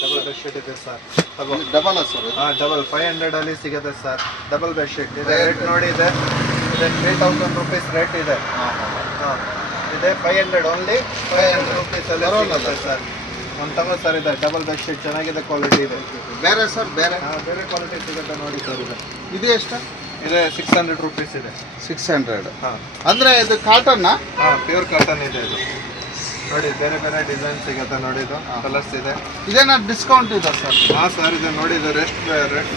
Double bedsheet ಇದೆ sir. Double sir? Double 500 ಅಲ್ಲಿ ಸಿಗುತ್ತೆ ಸರ್. ಡಬಲ್ ಬೆಡ್ಶೀಟ್ ಇದೆ. ರೇಟ್ ನೋಡಿ ಇದೆ 3000 ರುಪೀಸ್ ರೇಟ್ ಇದೆ. ಇದೆ 500 ಓನ್ಲಿ 500 ರುಪೀಸ್ ಅಲ್ಲಿ ಸಿಗುತ್ತೆ ಸರ್. ಒಂದು ತಗೋ ಸರ್ ಇದೆ ಡಬಲ್ ಬೆಡ್ಶೀಟ್ ಚೆನ್ನಾಗಿದೆ, ಕ್ವಾಲಿಟಿ ಇದೆ. ಬೇರೆ ಸರ್ ಬೇರೆ ಬೇರೆ ಕ್ವಾಲಿಟಿ ಸಿಗುತ್ತೆ ನೋಡಿ ಸರ್. ಇದು ಎಷ್ಟು ಇದೆ 600 ರುಪೀಸ್ ಇದೆ. 600. ಅಂದರೆ ಇದು ಕಾಟನ್ನಾ? ಪ್ಯೂರ್ ಕಾಟನ್ ಇದೆ ಇದು. ನೋಡಿ ಬೇರೆ ಬೇರೆ ಡಿಸೈನ್ ಸಿಗುತ್ತೆ ನೋಡಿ, ಇದು ಕಲರ್ಸ್ ಇದೆ. ಇದೇನಾ ಡಿಸ್ಕೌಂಟ್ ಇದೆ ಸರ್? ಸರ್ ಇದು ನೋಡಿ ಇದು ರೇಟ್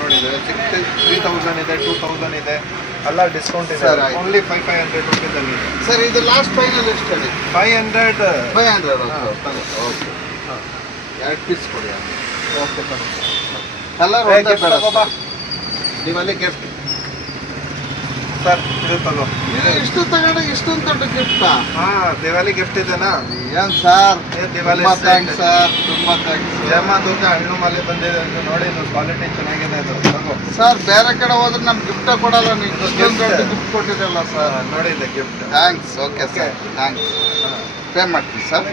ನೋಡಿದೆ 3000 ಇದೆ, 2000 ಇದೆ, ಎಲ್ಲ ಡಿಸ್ಕೌಂಟ್ ಇದೆ ಸರ್. ಓನ್ಲಿ 500 ರುಪೀಸ್ ಅಲ್ಲಿ ಇದೆ ಸರ್. ಇದು ಲಾಸ್ಟ್ ಫೈನಲ್ ಎಷ್ಟು ಹೇಳಿ? 500. 500. ಓಕೆ. 2 ಪೀಸ್ ಕೊಡಿ. ಓಕೆ ಕಲರ್ ಒಂದೇ ಬೇಡ. ನೀವಲ್ಲಿ ಗಿಫ್ಟ್ ಸರ್ ಇದು ತಗೋ. ಇಷ್ಟು ತಗೊಂಡು ಇಷ್ಟೊಂದು ದೊಡ್ಡ ಗಿಫ್ಟಾ? ದಿವಾಲಿ ಗಿಫ್ಟ್ ಇದೆನಾ? ಏನು ಸರ್, ದಿವಾಲಿ ಥ್ಯಾಂಕ್ಸ್ ಸರ್, ತುಂಬ ಥ್ಯಾಂಕ್ಸ್. ಜಮಾದುಕ ಹಣ್ಣು ಮಲೆ ಬಂದಿದೆ ಇದು ನೋಡಿ, ಇದು ಕ್ವಾಲಿಟಿ ಚೆನ್ನಾಗಿದೆ ಇದು ತಗೋ. ಸರ್ ಬೇರೆ ಕಡೆ ಹೋದ್ರೆ ನಮ್ಗೆ ಗಿಫ್ಟ ಕೊಡಲ್ಲ, ನೀವು ಇಷ್ಟೊಂದು ದೊಡ್ಡ ಗಿಫ್ಟ್ ಕೊಟ್ಟಿದ್ದಲ್ಲ ಸರ್. ನೋಡಿ ಇದೆ gift. Thanks. Okay sir, thanks. Pay ಮಾಡ್ತೀನಿ ಸರ್.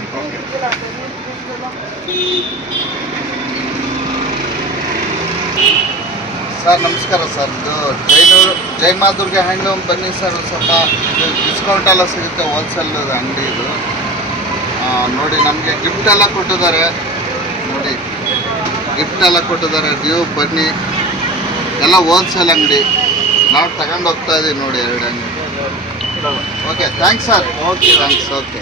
ಸರ್ ನಮಸ್ಕಾರ ಸರ್. ಇದು ಜಯಮಾದುರ್ಗ ಹ್ಯಾಂಡ್ಲೂಮ್ ಬನ್ನಿ ಸರ್. ಸ್ವಲ್ಪ ಡಿಸ್ಕೌಂಟ್ ಎಲ್ಲ ಸಿಗುತ್ತೆ, ಹೋಲ್ಸೇಲ್ ಅಂಗಡಿ ಇದು. ನೋಡಿ ನಮಗೆ ಗಿಫ್ಟ್ ಎಲ್ಲ ಕೊಟ್ಟಿದ್ದಾರೆ ನೋಡಿ, ಗಿಫ್ಟ್ ಎಲ್ಲ ಕೊಟ್ಟಿದ್ದಾರೆ. ನೀವು ಬನ್ನಿ, ಎಲ್ಲ ಹೋಲ್ಸೇಲ್ ಅಂಗಡಿ. ನಾವು ತಗೊಂಡು ಹೋಗ್ತಾ ಇದ್ದೀವಿ ನೋಡಿ 2 ಅಂಗಡಿ. Okay thanks sir. Okay thanks. Okay.